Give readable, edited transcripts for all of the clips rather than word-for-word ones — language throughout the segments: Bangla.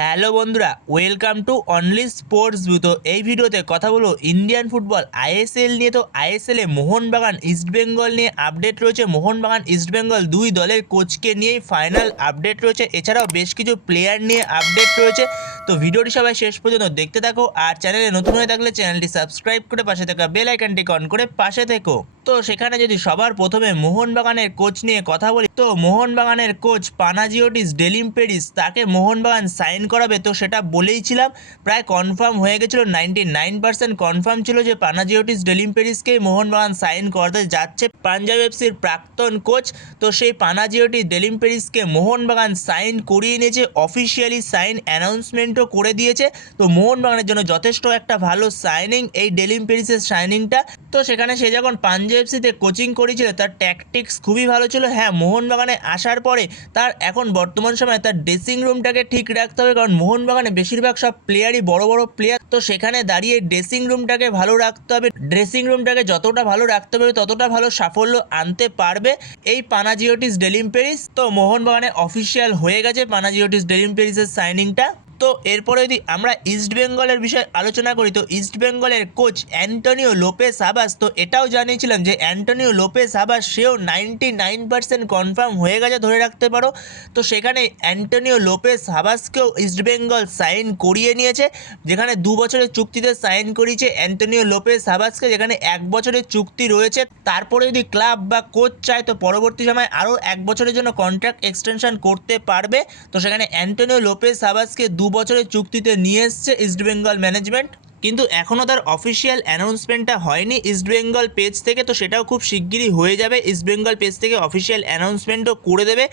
হ্যালো বন্ধুরা, welcome to only sports view. তো এই ভিডিওতে কথা বলবো ইন্ডিয়ান ফুটবল আইএসএল নিয়ে। তো আইএসএলে মোহনবাগান ইস্টবেঙ্গল নিয়ে আপডেট রয়েছে। মোহনবাগান ইস্টবেঙ্গল দুই দলের কোচকে নিয়েই ফাইনাল আপডেট রয়েছে। এছাড়াও বেশ কিছু প্লেয়ার নিয়ে আপডেট রয়েছে। তো ভিডিওটি সবাই শেষ পর্যন্ত দেখতে থাকো, আর চ্যানেলে নতুন হয়ে থাকলে চ্যানেলটি সাবস্ক্রাইব করে পাশে থাকা বেল আইকনটি অন করে পাশে থেকো। তো সেখানে যদি সবার প্রথমে মোহনবাগানের কোচ নিয়ে কথা বলি, তো মোহনবাগানের কোচ পানাজিওটিস ডেলিম্পেরিস, তাকে মোহনবাগান সাইন করাবে। তো সেটা বলেইছিলাম, প্রায় কনফার্ম হয়ে গেছিলো, 99% কনফার্ম ছিল যে পানাজিওটিস ডেলিম্পেরিসকেই মোহনবাগান সাইন করতে যাচ্ছে পাঞ্জাব এফসির প্রাক্তন কোচ। তো সেই পানাজিওটিস ডেলিম্পেরিসকে মোহনবাগান সাইন করিয়ে নিয়েছে, অফিসিয়ালি সাইন অ্যানাউন্সমেন্টও করে দিয়েছে। তো মোহনবাগানের জন্য যথেষ্ট একটা ভালো সাইনিং এই ডেলিম্পেরিসের সাইনিংটা। তো সেখানে সে যখন পাঞ্জাব এফসিতে কোচিং করেছিল তার ট্যাকটিক্স খুবই ভালো ছিল। হ্যাঁ, মোহনবাগানে আসার পরে তার এখন বর্তমান সময়ে তার ড্রেসিং রুমটাকে ঠিক রাখতে হবে, কারণ মোহনবাগানে বেশিরভাগ সব প্লেয়ারই বড় বড় প্লেয়ার। তো সেখানে দাঁড়িয়ে ড্রেসিং রুমটাকে ভালো রাখতে হবে। ড্রেসিং রুমটাকে যতটা ভালো রাখতে হবে ততটা ভালো সাফল্য আনতে পারবে এই পানাজিওটিস ডেলিম্পেরিস। তো মোহনবাগানে অফিসিয়াল হয়ে গেছে পানাজিওটিস ডেলিম্পেরিসের সাইনিংটা। তো এরপরে যদি আমরা ইস্টবেঙ্গলের বিষয়ে আলোচনা করি, তো ইস্টবেঙ্গলের কোচ অ্যান্টনিও লোপেস হাবাস, তো এটাও জানিয়েছিলাম যে অ্যান্টনিও লোপেস হাবাস সেও 99% কনফার্ম হয়ে গেছে ধরে রাখতে পারো। তো সেখানে অ্যান্টনিও লোপেস হাবাসকেও ইস্টবেঙ্গল সাইন করিয়ে নিয়েছে, যেখানে 2 বছরের চুক্তিতে সাইন করিয়েছে অ্যান্টনিও লোপেস হাবাসকে, যেখানে 1 বছরের চুক্তি রয়েছে। তারপরে যদি ক্লাব বা কোচ চায় তো পরবর্তী সময় আরও 1 বছরের জন্য কন্ট্রাক্ট এক্সটেনশন করতে পারবে। তো সেখানে অ্যান্টনিও লোপেস হাবাসকে 2 বছরের চুক্তিতে নিয়ে এসছে ইস্টবেঙ্গল ম্যানেজমেন্ট, কিন্তু এখনও তার অফিসিয়াল অ্যানাউন্সমেন্টটা হয়নি ইস্টবেঙ্গল পেজ থেকে। তো সেটাও খুব শিগগিরই হয়ে যাবে, ইস্টবেঙ্গল পেজ থেকে অফিসিয়াল অ্যানাউন্সমেন্টও করে দেবে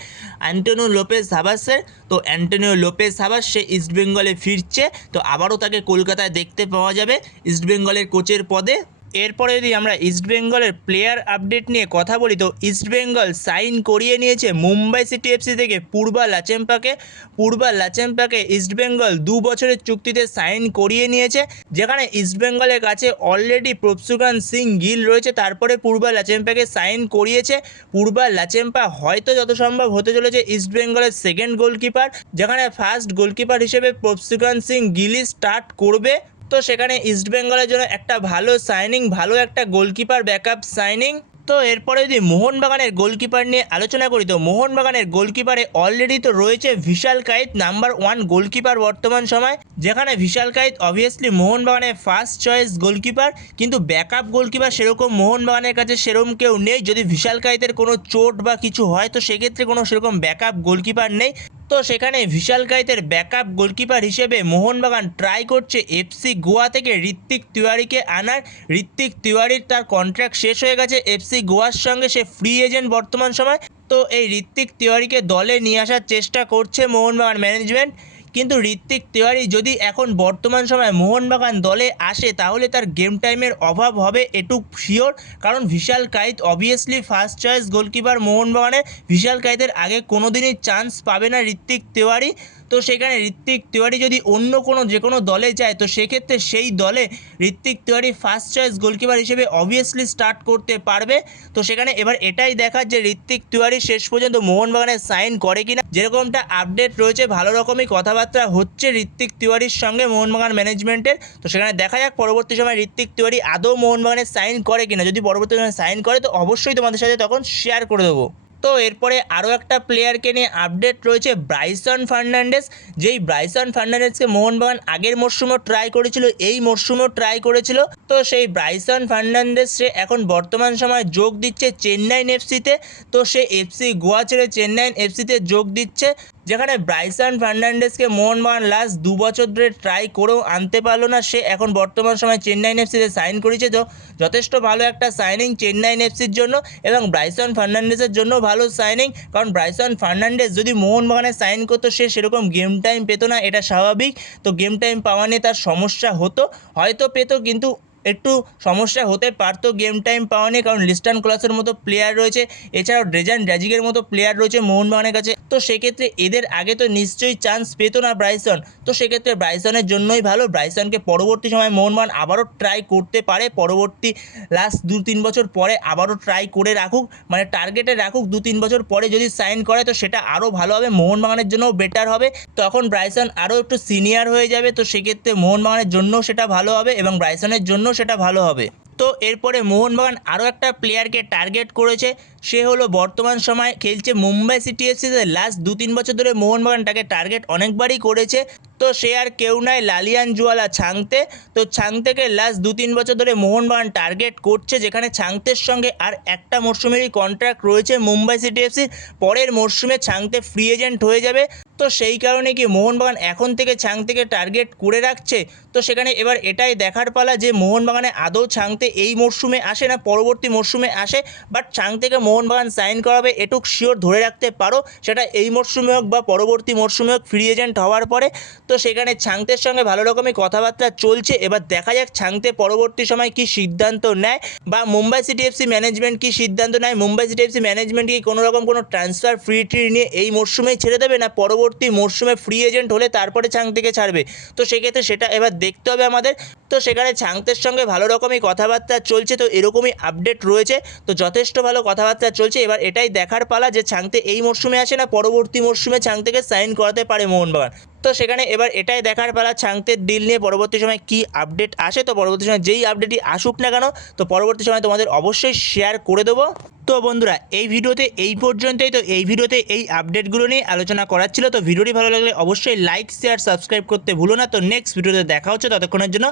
অ্যান্টনিও লোপেস হাবাসের। তো অ্যান্টনিও লোপেস হাবাস সে ইস্টবেঙ্গলে ফিরছে, তো আবারও তাকে কলকাতায় দেখতে পাওয়া যাবে ইস্টবেঙ্গলের কোচের পদে। এরপরে যদি আমরা ইস্টবেঙ্গলের প্লেয়ার আপডেট নিয়ে কথা বলি, তো ইস্টবেঙ্গল সাইন করিয়ে নিয়েছে মুম্বাই সিটি এফসি থেকে পূর্বা লাচেম্পাকে। পূর্বা লাচেম্পাকে ইস্টবেঙ্গল 2 বছরের চুক্তিতে সাইন করিয়ে নিয়েছে, যেখানে ইস্টবেঙ্গলের কাছে অলরেডি প্রভসুকান সিং গিল রয়েছে। তারপরে পূর্বা লাচেম্পাকে সাইন করিয়েছে। পূর্বা লাচেম্পা হয়তো যত সম্ভব হতে চলেছে ইস্টবেঙ্গলের সেকেন্ড গোলকিপার, যেখানে ফার্স্ট গোলকিপার হিসেবে প্রভসুকান সিং গিলই স্টার্ট করবে। তো সেখানে ইস্টবেঙ্গলের জন্য একটা ভালো সাইনিং, ভালো একটা গোলকিপার ব্যাকআপ সাইনিং। তো এরপরে যদি মোহনবাগানের গোলকিপার নিয়ে আলোচনা করি, তো মোহনবাগানের গোলকিপারে অলরেডি তো রয়েছে ভিশাল কাইত, নাম্বার 1 গোলকিপার বর্তমান সময়, যেখানে ভিশাল কাইত অবভিয়াসলি মোহনবাগানের ফার্স্ট চয়েস গোলকিপার। কিন্তু ব্যাকআপ গোলকিপার সেরকম মোহনবাগানের কাছে সেরকম কেউ নেই। যদি ভিশাল কাইতের কোনো চোট বা কিছু হয় তো সেক্ষেত্রে কোনো সেরকম ব্যাকআপ গোলকিপার নেই। তো সেখানে ভিশাল কাইতের ব্যাকআপ গোলকিপার হিসেবে মোহনবাগান ট্রাই করছে এফসি গোয়া থেকে ঋত্বিক তিওয়ারিকে আনার। ঋত্বিক তিওয়ারির তার কন্ট্রাক্ট শেষ হয়ে গেছে এফসি গোয়ার সঙ্গে, সে ফ্রি এজেন্ট বর্তমান সময়। তো এই ঋত্বিক তিওয়ারিকে দলে নিয়ে আসার চেষ্টা করছে মোহনবাগান ম্যানেজমেন্ট। কিন্তু ঋত্বিক তিওয়ারি যদি এখন বর্তমান সময় মোহনবাগান দলে আসে তাহলে তার গেম টাইমের অভাব হবে, এটুক শিওর। কারণ ভিশাল কাইত অবভিয়াসলি ফার্স্ট চয়েস গোলকিপার মোহনবাগানের, ভিশাল কাইতের আগে কোনোদিনই চান্স পাবে না ঋত্বিক তিওয়ারি। তো সেখানে ঋত্বিক তিওয়ারি যদি অন্য যে কোনো দলে যায় তো সেক্ষেত্রে সেই দলে Ritwik Tiwari first choice goalkeeper হিসেবে অবভিয়াসলি স্টার্ট করতে পারবে। তো সেখানে এবার এটাই দেখার যে ঋত্বিক তিওয়ারি শেষ পর্যন্ত মোহনবাগানে সাইন করে কিনা। যেরকমটা আপডেট রয়েছে ভালো রকমই কথাবার্তা হচ্ছে ঋত্বিক তিওয়ারির সঙ্গে মোহনবাগান ম্যানেজমেন্টের। তো সেখানে দেখা যাক পরবর্তী সময় ঋত্বিক তিওয়ারি আদৌ মোহনবাগানে সাইন করে কিনা। যদি পরবর্তী সময় সাইন করে তো অবশ্যই তোমাদের সাথে তখন শেয়ার করে দেবো। তো এরপরে আরও একটা প্লেয়ারকে নিয়ে আপডেট রয়েছে ব্রাইসন ফার্নান্ডেস, যেই ব্রাইসন ফার্নান্ডেসকে মোহনবাগান আগের মরশুমও ট্রাই করেছিল, এই মরশুমও ট্রাই করেছিল। তো সেই ব্রাইসন ফার্নান্ডেস সে এখন বর্তমান সময় যোগ দিচ্ছে চেন্নাইন এফসিতে। তো সে এফসি গোয়া ছেড়ে চেন্নাইন এফসিতে যোগ দিচ্ছে, যেখানে ব্রাইসন ফার্নান্ডেসকে মোহনবাগান লাস্ট 2 বছর ধরে ট্রাই করেও আনতে পারলো না। সে এখন বর্তমান সময় চেন্নাইন এফসিতে সাইন করেছে। তো যথেষ্ট ভালো একটা সাইনিং চেন্নাইন এফসির জন্য, এবং ব্রাইসন ফার্নান্ডেসের জন্য ভালো সাইনিং। কারণ ব্রাইসন ফার্নান্ডেস যদি মোহনবাগানে সাইন করতো সে সেরকম গেম টাইম পেতো না, এটা স্বাভাবিক। তো গেম টাইম পাওয়া নিয়ে তার সমস্যা হতো, হয়তো পেতো কিন্তু একটু সমস্যা হতে পারতো গেম টাইম পাওয়া নিয়ে, কারণ লিস্টান ক্লাসের মতো প্লেয়ার রয়েছে, এছাড়াও ড্রেজান ড্র্যাজিকের মতো প্লেয়ার রয়েছে মোহনবাগানের কাছে। তো সেক্ষেত্রে এদের আগে তো নিশ্চয়ই চান্স পেতো না ব্রাইসন। তো সেক্ষেত্রে ব্রাইসনের জন্যই ভালো, ব্রাইসনকে পরবর্তী সময় মোহনবাগান আবারও ট্রাই করতে পারে, পরবর্তী লাস্ট 2-3 বছর পরে আবারও ট্রাই করে রাখুক, মানে টার্গেটে রাখুক 2-3 বছর পরে যদি সাইন করে তো সেটা আরও ভালো হবে, মোহনবাগানের জন্যও বেটার হবে। তখন ব্রাইসন আরও একটু সিনিয়র হয়ে যাবে, তো সেক্ষেত্রে মোহনবাগানের জন্য সেটা ভালো হবে এবং ব্রাইসনের জন্য সেটা ভালো হবে। তো এরপরে মোহনবাগান আরও একটা প্লেয়ারকে টার্গেট করেছে, সে হলো বর্তমান সময় খেলছে মুম্বাই সিটি এফসিতে। লাস্ট 2-3 বছর ধরে মোহনবাগান তাকে টার্গেট অনেকবারই করেছে। তো সে আর কেউ নয়, লালিয়ান জুয়ালা ছাংতে। তো ছাংতেকে লাস্ট 2-3 বছর ধরে মোহনবাগান টার্গেট করছে, যেখানে ছাংতের সঙ্গে আর একটা মরশুমেরই কন্ট্রাক্ট রয়েছে মুম্বাই সিটি এফসির। পরের মরশুমে ছাংতে ফ্রি এজেন্ট হয়ে যাবে। তো সেই কারণে কি মোহনবাগান এখন থেকে ছাংতেকে টার্গেট করে রাখছে। তো সেখানে এবার এটাই দেখার পালা যে মোহনবাগানে আদৌ ছাংতে এই মরশুমে আসে না পরবর্তী মরশুমে আসে। বাট ছাংতেকে মোহনবাগান সাইন করাবে এটুক শিওর ধরে রাখতে পারো, সেটা এই মরশুমে হোক বা পরবর্তী মরশুমে হোক ফ্রি এজেন্ট হওয়ার পরে। তো সেখানে ছাংতের সঙ্গে ভালো রকমই কথাবার্তা চলছে, এবার দেখা যাক ছাংতে পরবর্তী সময় কি সিদ্ধান্ত নেয় বা মুম্বাই সিটি এফসি ম্যানেজমেন্ট কি সিদ্ধান্ত নেয়। মুম্বাই সিটি এফসি ম্যানেজমেন্ট কি কোনো রকম কোনো ট্রান্সফার ফ্রি ট্রি নিয়ে এই মরশুমেই ছেড়ে দেবে, না পরবর্তী মরশুমে ফ্রি এজেন্ট হলে তারপরে ছাংতেকে ছাড়বে। তো সেক্ষেত্রে সেটা এবার দেখতে হবে আমাদের। তো সেখানে ছাংতের সঙ্গে ভালো রকমই কথাবার্তা চলছে, তো এরকমই আপডেট রয়েছে। তো যথেষ্ট ভালো কথাবার্তা চলছে, এবার এটাই দেখার পালা যে ছাংতে এই মরশুমে আসে না পরবর্তী মরশুমে ছাংতেকে সাইন করাতে পারে মোহনবাগান। তো সেখানে এবার এটাই দেখার পালা ছাংতের ডিল নিয়ে পরবর্তী সময় কি আপডেট আসে। তো পরবর্তী সময় যেই আপডেটই আসুক না কেন, তো পরবর্তী সময় তোমাদের অবশ্যই শেয়ার করে দেবো। তো বন্ধুরা এই ভিডিওতে এই পর্যন্তই। তো এই ভিডিওতে এই আপডেটগুলো নিয়ে আলোচনা করার ছিল। তো ভিডিওটি ভালো লাগলে অবশ্যই লাইক শেয়ার সাবস্ক্রাইব করতে ভুলো না। তো নেক্সট ভিডিওতে দেখা হচ্ছে, ততক্ষণের জন্য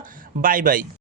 বাই বাই।